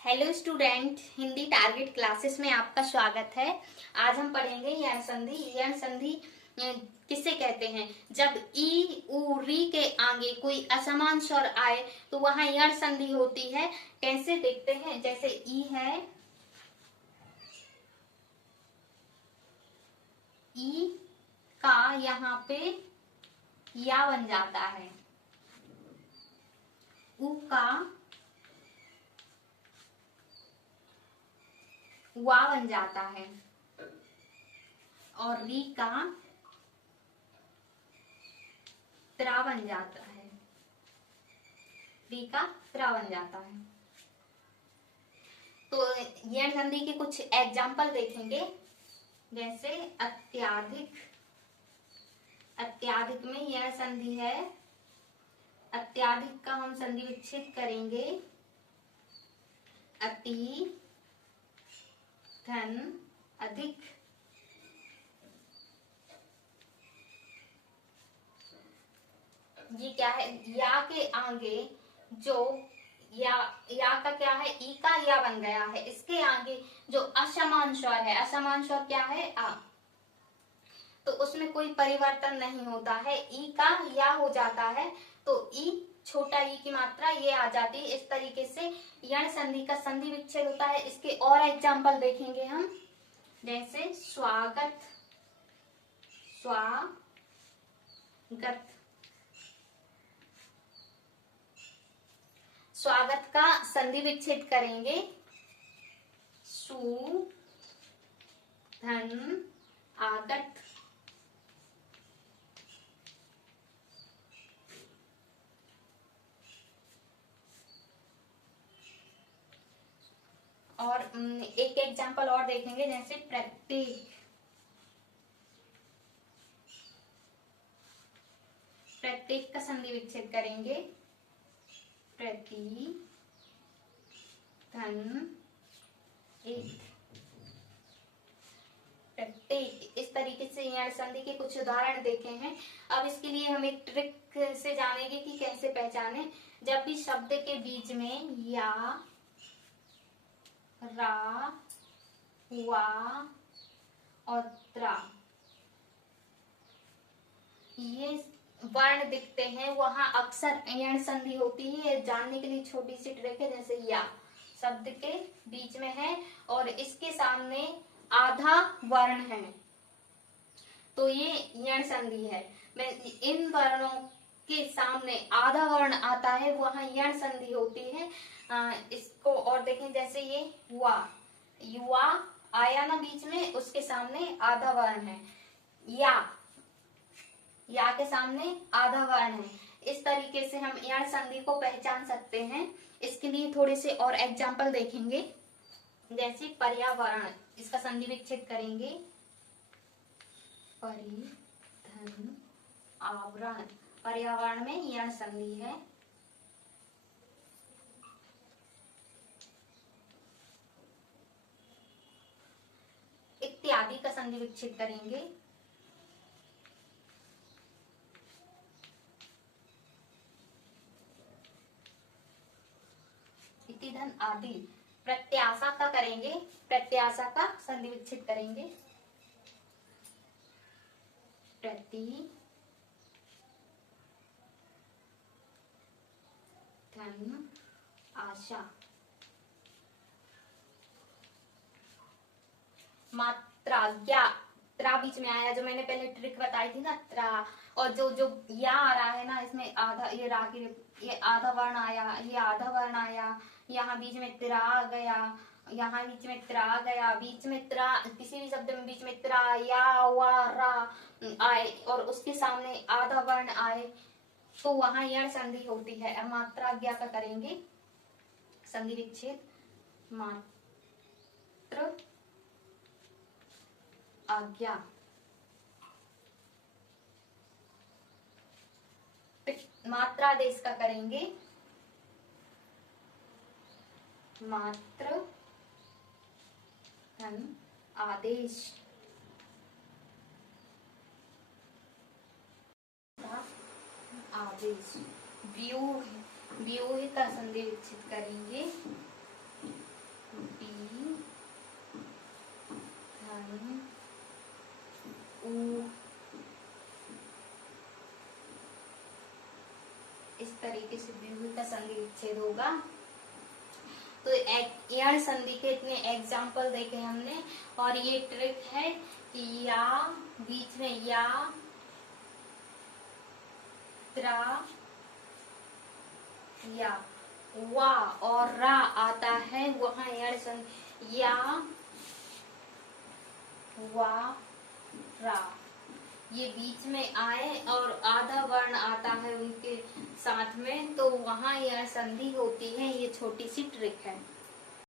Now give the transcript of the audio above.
Hello student, Hindi target classes में आपका स्वागत है। आज हम पढ़ेंगे यण संधि। यण संधि किसे कहते हैं? जब ई उ री के आगे कोई असमान स्वर आए तो वहां यण संधि होती है। कैसे देखते हैं? जैसे ई है, ई का यहाँ पे या बन जाता है, उ का वा बन जाता है और री का त्रा बन जाता है। री का त्रा बन जाता है। तो यण संधि के कुछ एग्जाम्पल देखेंगे। जैसे अत्याधिक, अत्याधिक में यह संधि है। अत्याधिक का हम संधि विच्छेद करेंगे। अति धन अधिक। ये क्या है? या के आगे जो या का क्या है? ई का या बन गया है। इसके आगे जो असमान स्वर है, असमान स्वर क्या है? आ। तो उसमें कोई परिवर्तन नहीं होता है। ई का या हो जाता है तो ई छोटा ई की मात्रा ये आ जाती है। इस तरीके से यण संधि का संधि विच्छेद होता है। इसके और एग्जाम्पल देखेंगे हम। जैसे स्वागत, स्वागत। स्वागत का संधि विच्छेद करेंगे। सु धन आगत। और एक एग्जाम्पल और देखेंगे। जैसे प्रत्येक, प्रत्येक का संधि विच्छेद करेंगे। प्रति धन एक। प्रत्येक। इस तरीके से यण संधि के कुछ उदाहरण देखे हैं। अब इसके लिए हम एक ट्रिक से जानेंगे कि कैसे पहचाने। जब भी शब्द के बीच में या, रा, वा और त्रा ये वर्ण दिखते हैं, वहां अक्सर यण संधि होती है। जानने के लिए छोटी सी ट्रिक है। जैसे या शब्द के बीच में है और इसके सामने आधा वर्ण है तो ये यण संधि है। मैं इन वर्णों के सामने आधा वर्ण आता है, वहां यण संधि होती है। इसको और देखें। जैसे ये वा, युवा आया ना बीच में, उसके सामने आधा वर्ण है। या के सामने आधा वर्ण है। इस तरीके से हम यण संधि को पहचान सकते हैं। इसके लिए थोड़े से और एग्जाम्पल देखेंगे। जैसे पर्यावरण, इसका संधि विच्छेद करेंगे। परिधन आवरण। पर्यावरण में यण संधि है। इत्यादि का संधि विच्छेद करेंगे। धन आदि। प्रत्याशा का करेंगे। प्रत्याशा का संधि विच्छेद करेंगे। प्रति धन आशा। मात्रा, या त्रा बीच में आया, जो मैंने पहले ट्रिक बताई थी ना, त्रा। और जो जो या आ रहा है ना, इसमें आधा, ये रा की, ये आधा वर्ण आया, ये आधा वर्ण आया। यहाँ बीच में त्रा आ गया, यहाँ बीच में त्रा आ गया। बीच में त्रा, किसी भी शब्द में बीच में त्रा, या, वा, रा आए और उसके सामने आधा वर्ण आए तो वहां यण संधि होती है। मात्रा ज्ञा का करेंगे संधि विच्छेद। मात्र आज्ञा। मात्रा देश का करेंगे। मात्र धन आदेश। आदेश। व्यूह, व्यूह का संधि विच्छेद करेंगे। इस तरीके से द्विभुज का संधि विच्छेद होगा। तो यण संधि के इतने एग्जाम्पल देखे हमने, और ये ट्रिक है कि या बीच में या त्रा या वा और रा आता है, वहां यण संधि या वा रा ये बीच में आए और आधा वर्ण आता है उनके साथ में, तो वहां यह संधि होती है। ये छोटी सी ट्रिक है।